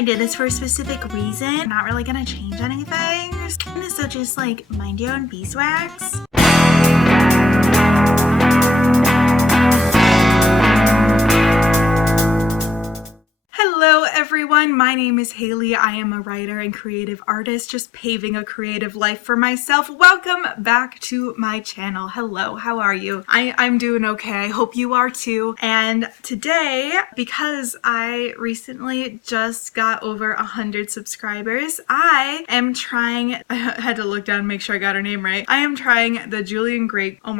I did this for a specific reason. I'm not really gonna change anything. So just like mind your own beeswax. Hello everyone, my name is Haley. I am a writer and creative artist, just paving a creative life for myself. Welcome back to my channel. Hello, how are you? I'm doing okay. I hope you are too. And today, because I recently just got over 100 subscribers, I am trying, I had to look down and make sure I got her name right. I am trying the Julian Greystoke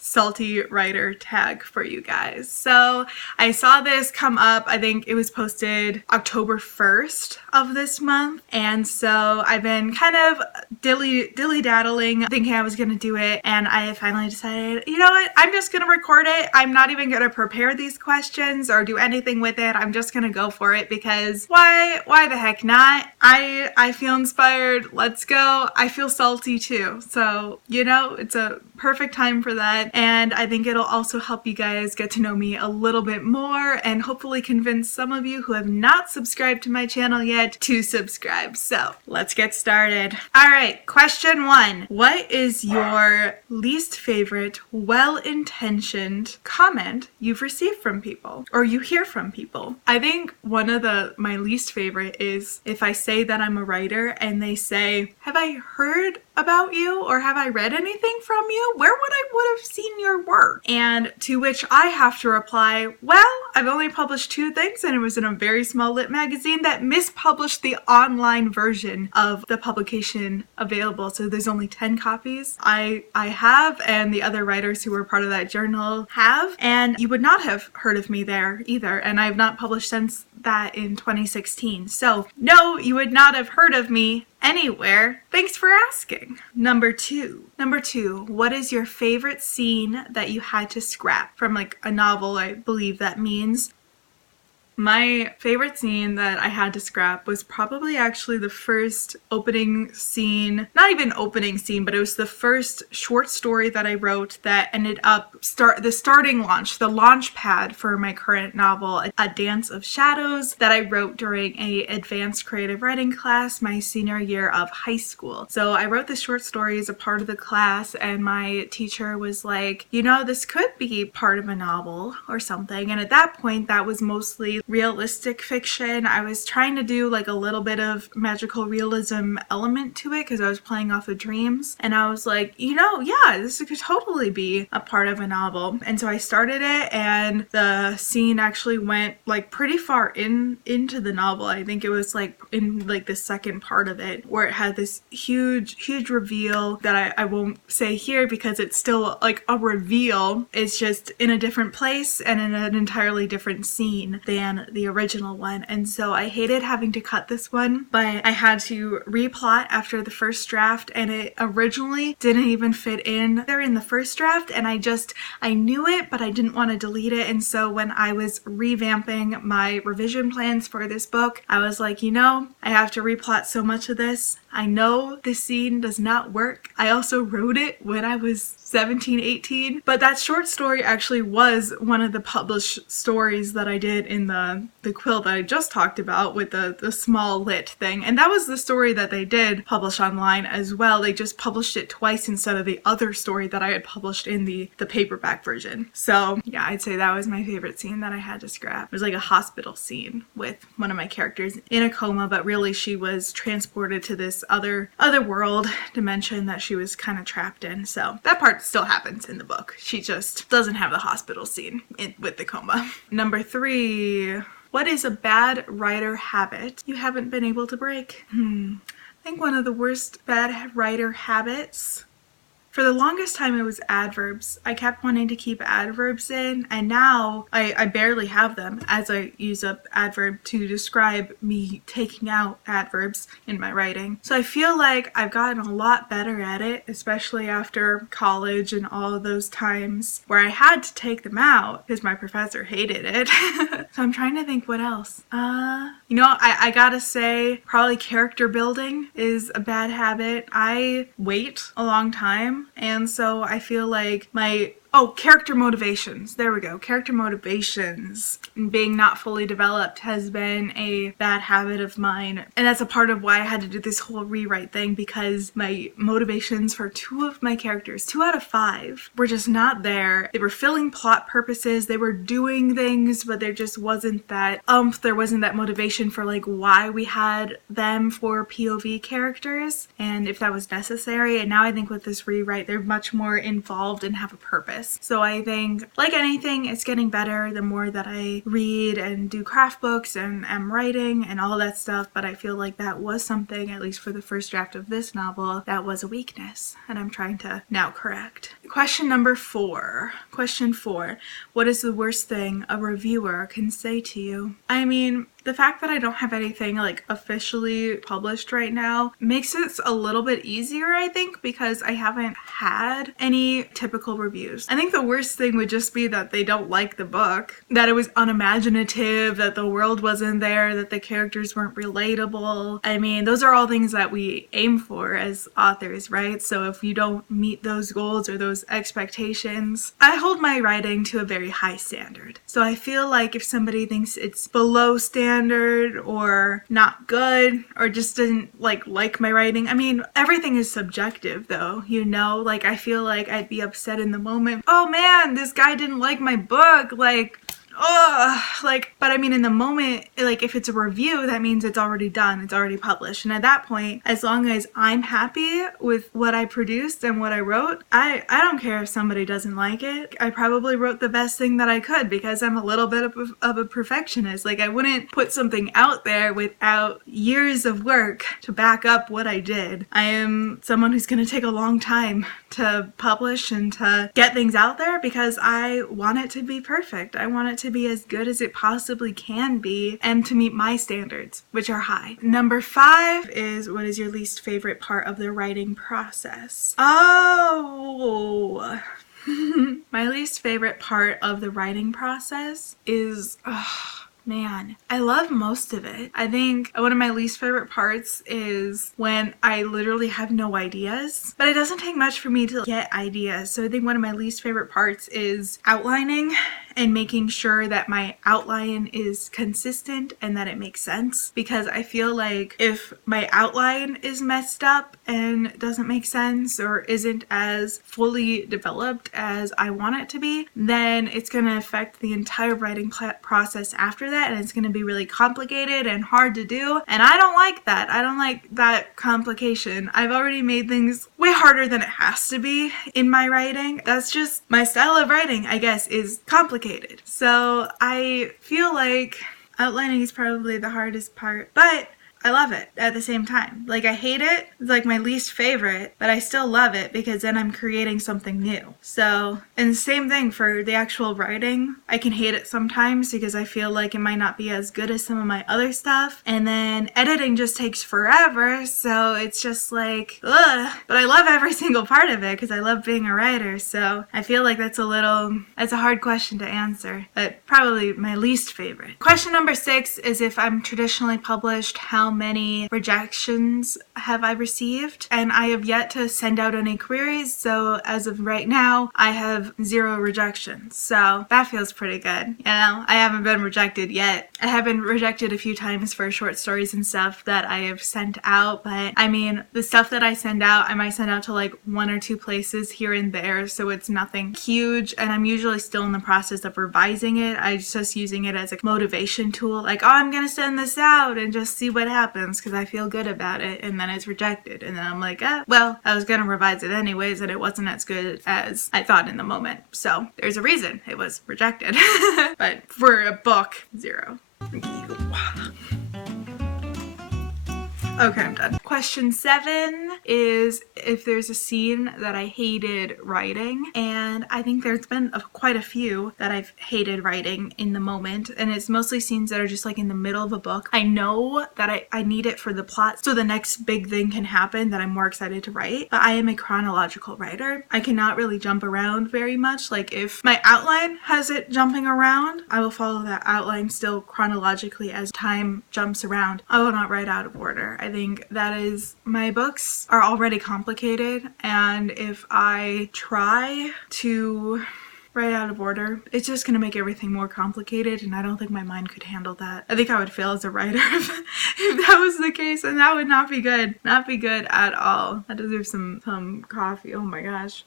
Salty Writer tag for you guys. So I saw this come up. I think it was posted October 1st of this month, and so I've been kind of dilly-daddling, thinking I was gonna do it, and I finally decided, you know what, I'm just gonna record it. I'm not even gonna prepare these questions or do anything with it. I'm just gonna go for it because why the heck not? I feel inspired. Let's go. I feel salty too, so you know, it's a perfect time for that, and I think it'll also help you guys get to know me a little bit more and hopefully convince some of you who have not subscribed to my channel yet to subscribe. So let's get started. All right, question 1. What is your least favorite well-intentioned comment you've received from people or you hear from people? I think one of my least favorite is if I say that I'm a writer and they say, have I heard about you or have I read anything from you? Where would have seen your work? And to which I have to reply, well, I've only published 2 things and it was in a very small lit magazine that mispublished the online version of the publication available. So there's only 10 copies. I have, and the other writers who were part of that journal have, and you would not have heard of me there either. And I have not published since that in 2016. So no, you would not have heard of me anywhere. Thanks for asking. Number two, what is your favorite scene that you had to scrap from like a novel, I believe that means? My favorite scene that I had to scrap was probably actually the first opening scene, not even opening scene, but it was the first short story that I wrote that ended up the launch pad for my current novel, A Dance of Shadows, that I wrote during a advanced creative writing class my senior year of high school. So I wrote this short story as a part of the class, and my teacher was like, you know, this could be part of a novel or something. And at that point, that was mostly realistic fiction. I was trying to do like a little bit of magical realism element to it because I was playing off of dreams, and I was like, you know, yeah, this could totally be a part of a novel. And so I started it, and the scene actually went like pretty far into the novel. I think it was like in like the second part of it where it had this huge reveal that I won't say here because it's still like a reveal. It's just in a different place and in an entirely different scene than the original one. And so I hated having to cut this one, but I had to replot after the first draft, and it originally didn't even fit in there in the first draft, and I knew it, but I didn't want to delete it. And so when I was revamping my revision plans for this book, I was like, you know, I have to replot so much of this. I know this scene does not work. I also wrote it when I was 17, 18, but that short story actually was one of the published stories that I did in the quill that I just talked about with the small lit thing. And that was the story that they did publish online as well. They just published it twice instead of the other story that I had published in the paperback version. So yeah, I'd say that was my favorite scene that I had to scrap. It was like a hospital scene with one of my characters in a coma, but really she was transported to this other world dimension that she was kind of trapped in. So that part still happens in the book. She just doesn't have the hospital scene with the coma. Number 3, what is a bad writer habit you haven't been able to break? I think one of the worst bad writer habits, for the longest time, it was adverbs. I kept wanting to keep adverbs in, and now I barely have them, as I use an adverb to describe me taking out adverbs in my writing. So I feel like I've gotten a lot better at it, especially after college and all of those times where I had to take them out because my professor hated it. So I'm trying to think what else. You know, I gotta say, probably character building is a bad habit. I wait a long time, and so I feel like my Oh, character motivations. There we go. Character motivations. Being not fully developed has been a bad habit of mine. And that's a part of why I had to do this whole rewrite thing, because my motivations for 2 of my characters, 2 out of 5, were just not there. They were filling plot purposes. They were doing things, but there just wasn't that there wasn't that motivation for like why we had them for POV characters and if that was necessary. And now I think with this rewrite, they're much more involved and have a purpose. So I think, like anything, it's getting better the more that I read and do craft books and am writing and all that stuff, but I feel like that was something, at least for the first draft of this novel, that was a weakness, and I'm trying to now correct. Question number 4. Question 4. What is the worst thing a reviewer can say to you? I mean, the fact that I don't have anything like officially published right now makes it a little bit easier, I think, because I haven't had any typical reviews. I think the worst thing would just be that they don't like the book, that it was unimaginative, that the world wasn't there, that the characters weren't relatable. I mean, those are all things that we aim for as authors, right? So if you don't meet those goals or those expectations, I hold my writing to a very high standard. So I feel like if somebody thinks it's below standard or not good or just didn't like my writing, I mean, everything is subjective though, you know? Like, I feel like I'd be upset in the moment. Oh man, this guy didn't like my book. Like, oh, like, but I mean, in the moment, like, if it's a review, that means it's already done, it's already published. And at that point, as long as I'm happy with what I produced and what I wrote, I don't care if somebody doesn't like it. I probably wrote the best thing that I could because I'm a little bit of a perfectionist. Like, I wouldn't put something out there without years of work to back up what I did. I am someone who's going to take a long time to publish and to get things out there because I want it to be perfect. I want it to be as good as it possibly can be and to meet my standards, which are high. Number 5 is, what is your least favorite part of the writing process? Oh, my least favorite part of the writing process is, man, I love most of it. I think one of my least favorite parts is when I literally have no ideas, but it doesn't take much for me to get ideas. So I think one of my least favorite parts is outlining and making sure that my outline is consistent and that it makes sense, because I feel like if my outline is messed up and doesn't make sense or isn't as fully developed as I want it to be, then it's going to affect the entire writing process after that, and it's going to be really complicated and hard to do, and I don't like that. I don't like that complication. I've already made things way harder than it has to be in my writing. That's just my style of writing, I guess, is complicated. So I feel like outlining is probably the hardest part, but I love it at the same time. Like, I hate it. It's like my least favorite, but I still love it because then I'm creating something new. So, and the same thing for the actual writing. I can hate it sometimes because I feel like it might not be as good as some of my other stuff. And then editing just takes forever. So it's just like, ugh. But I love every single part of it because I love being a writer. So I feel like that's a hard question to answer, but probably my least favorite. Question number 6 is, if I'm traditionally published, how many rejections have I received? And I have yet to send out any queries, so as of right now I have 0 rejections, so that feels pretty good. You know, I haven't been rejected yet. I have been rejected a few times for short stories and stuff that I have sent out, but I mean, the stuff that I send out, I might send out to like 1 or 2 places here and there, so it's nothing huge, and I'm usually still in the process of revising it. I'm just using it as a motivation tool, like, oh, I'm gonna send this out and just see what happens because I feel good about it, and then it's rejected, and then I'm like, well, I was gonna revise it anyways and it wasn't as good as I thought in the moment, so there's a reason it was rejected. But for a book, 0. Okay, I'm done. Question 7 is if there's a scene that I hated writing, and I think there's been quite a few that I've hated writing in the moment, and it's mostly scenes that are just like in the middle of a book. I know that I need it for the plot so the next big thing can happen that I'm more excited to write, but I am a chronological writer. I cannot really jump around very much. Like, if my outline has it jumping around, I will follow that outline still chronologically as time jumps around. I will not write out of order. I think that is, my books are already complicated, and if I try to right out of order. It's just gonna make everything more complicated, and I don't think my mind could handle that. I think I would fail as a writer if that was the case, and that would not be good. Not be good at all. I deserve some coffee. Oh my gosh.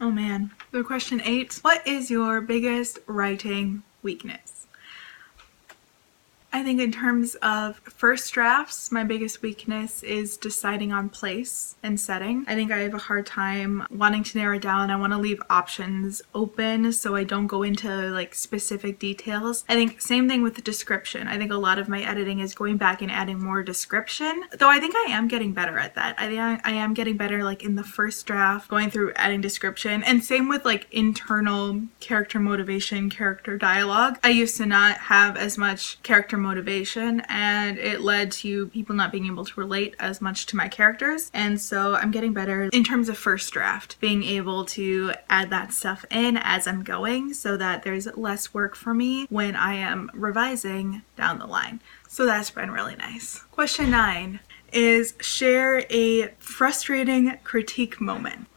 Oh man. So question 8. What is your biggest writing weakness? I think in terms of first drafts, my biggest weakness is deciding on place and setting. I think I have a hard time wanting to narrow down. I want to leave options open so I don't go into like specific details. I think same thing with the description. I think a lot of my editing is going back and adding more description, though I think I am getting better at that. I think I am getting better like in the first draft, going through adding description, and same with like internal character motivation, character dialogue. I used to not have as much character motivation, and it led to people not being able to relate as much to my characters, and so I'm getting better in terms of first draft, being able to add that stuff in as I'm going so that there's less work for me when I am revising down the line. So that's been really nice. Question 9 is share a frustrating critique moment.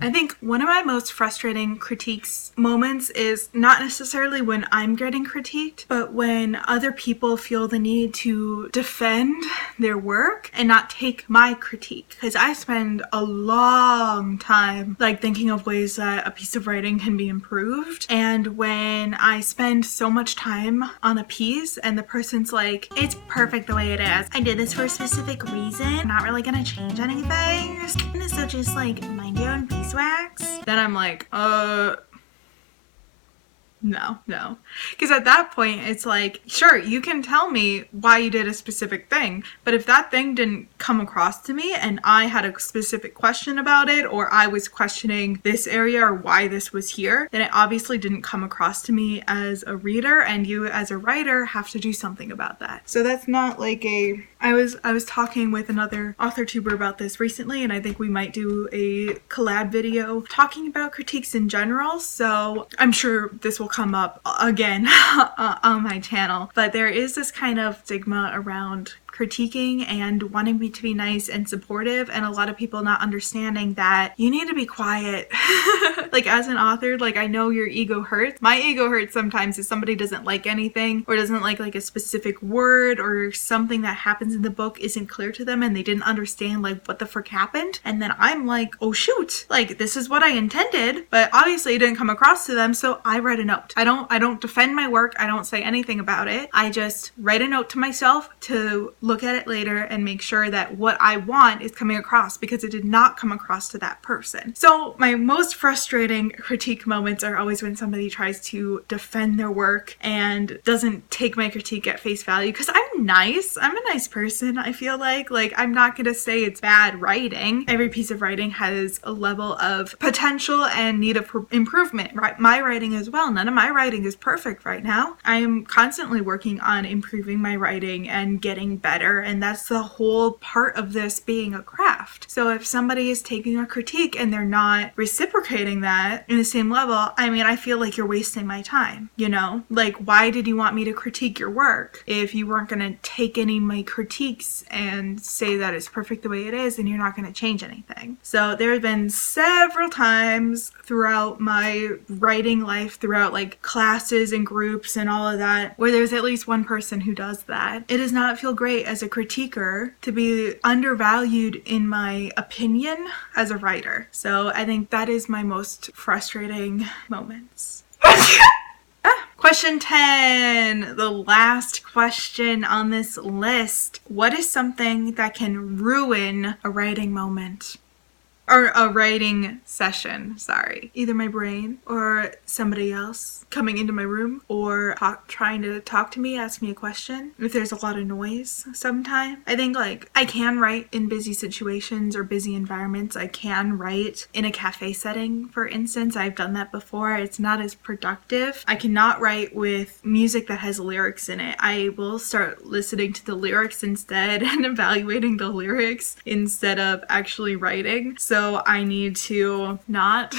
I think one of my most frustrating critiques moments is not necessarily when I'm getting critiqued, but when other people feel the need to defend their work and not take my critique. Because I spend a long time like thinking of ways that a piece of writing can be improved. And when I spend so much time on a piece and the person's like, it's perfect the way it is. I did this for a specific reason. I'm not really gonna change anything. So just like mind your own beeswax. Then I'm like, no. Because at that point, it's like, sure, you can tell me why you did a specific thing, but if that thing didn't come across to me and I had a specific question about it, or I was questioning this area or why this was here, then it obviously didn't come across to me as a reader, and you as a writer have to do something about that. So that's not like a... I was talking with another Authortuber about this recently, and I think we might do a collab video talking about critiques in general, so I'm sure this will come up again on my channel. But there is this kind of stigma around critiquing and wanting me to be nice and supportive, and a lot of people not understanding that you need to be quiet. Like as an author, like I know your ego hurts. My ego hurts sometimes if somebody doesn't like anything or doesn't like a specific word, or something that happens in the book isn't clear to them and they didn't understand like what the frick happened, and then I'm like, oh shoot, like this is what I intended, but obviously it didn't come across to them, so I write a note. I don't defend my work. I don't say anything about it. I just write a note to myself to look at it later and make sure that what I want is coming across, because it did not come across to that person. So my most frustrating critique moments are always when somebody tries to defend their work and doesn't take my critique at face value, because I'm nice. I'm a nice person. I feel like I'm not gonna say it's bad writing. Every piece of writing has a level of potential and need of improvement, right? My writing as well. None of my writing is perfect right now. I am constantly working on improving my writing and getting better, and that's the whole part of this being a craft. So if somebody is taking a critique and they're not reciprocating that in the same level, I mean, I feel like you're wasting my time, you know? Like, why did you want me to critique your work if you weren't gonna take any of my critiques and say that it's perfect the way it is and you're not gonna change anything? So there have been several times throughout my writing life, throughout like classes and groups and all of that, where there's at least one person who does that. It does not feel great as a critiquer to be undervalued in my opinion as a writer. So I think that is my most frustrating moments. Question 10, the last question on this list. What is something that can ruin a writing moment? Or a writing session, sorry. Either my brain or somebody else coming into my room, or trying to talk to me, ask me a question. If there's a lot of noise sometimes. I think like I can write in busy situations or busy environments. I can write in a cafe setting, for instance. I've done that before. It's not as productive. I cannot write with music that has lyrics in it. I will start listening to the lyrics instead and evaluating the lyrics instead of actually writing. So so I need to not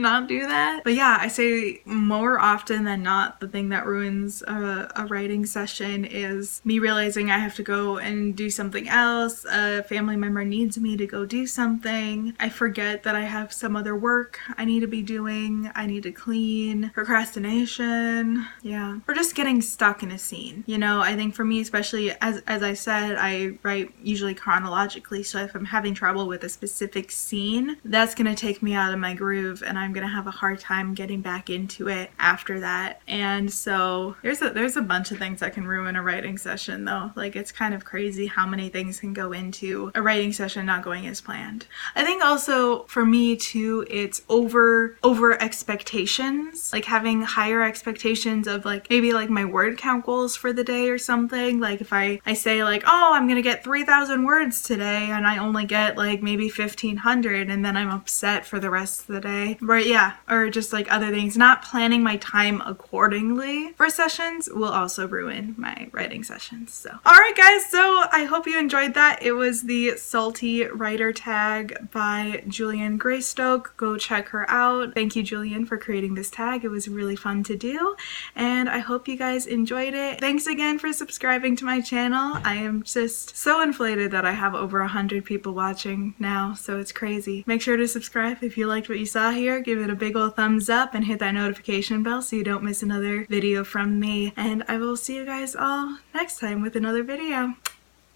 not do that. But yeah, I say more often than not, the thing that ruins a writing session is me realizing I have to go and do something else. A family member needs me to go do something. I forget that I have some other work I need to be doing. I need to clean. Procrastination. Yeah. Or just getting stuck in a scene. You know, I think for me, especially as I said, I write usually chronologically. So if I'm having trouble with a specific scene, that's going to take me out of my groove and I'm going to have a hard time getting back into it after that. And so there's a bunch of things that can ruin a writing session though. Like, it's kind of crazy how many things can go into a writing session not going as planned. I think also for me too, it's over expectations, like having higher expectations of like maybe like my word count goals for the day or something. Like if I say like, oh, I'm gonna get 3,000 words today and I only get like maybe 1,500, and then I'm upset for the rest of the day. Right, yeah. Or just like other things. Not planning my time accordingly for sessions will also ruin my writing sessions. So alright guys, so I hope you enjoyed that. It was the Salty Writer tag by Julian Greystoke. Go check her out. Thank you, Julian, for creating this tag. It was really fun to do, and I hope you guys enjoyed it. Thanks again for subscribing to my channel. I am just so inflated that I have over 100 people watching now, so it's crazy. Make sure to subscribe if you liked what you saw here. Give it a big old thumbs up and hit that notification bell so you don't miss another video from me. And I will see you guys all next time with another video.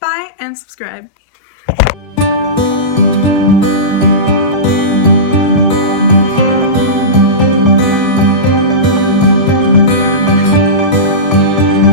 Bye and subscribe.